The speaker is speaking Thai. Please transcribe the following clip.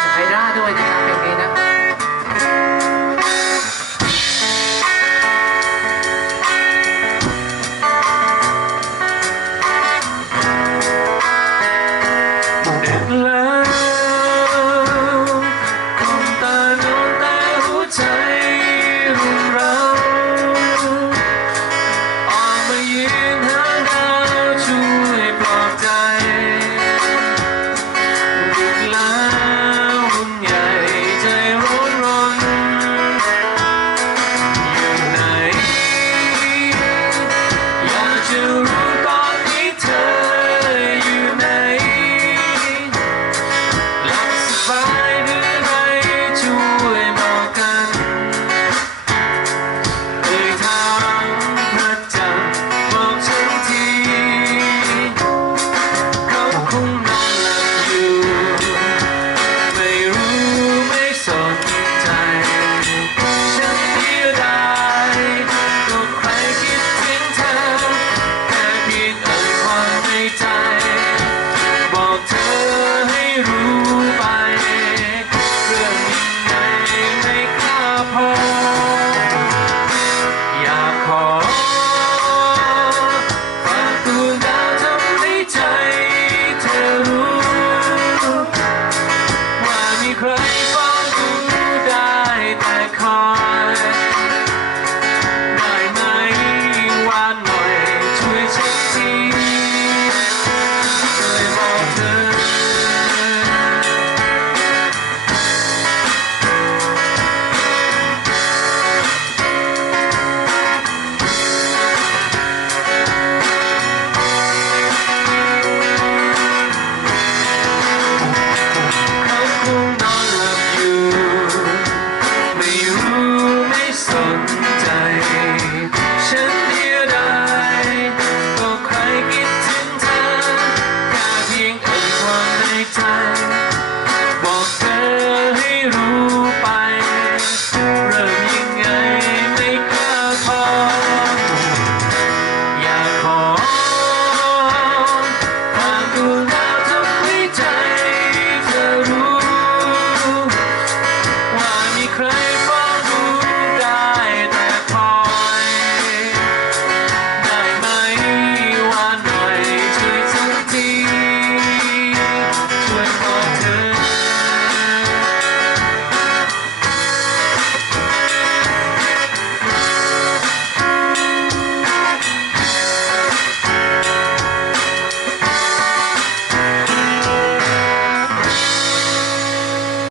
ใช้ได้ด้วยนะครับ crush.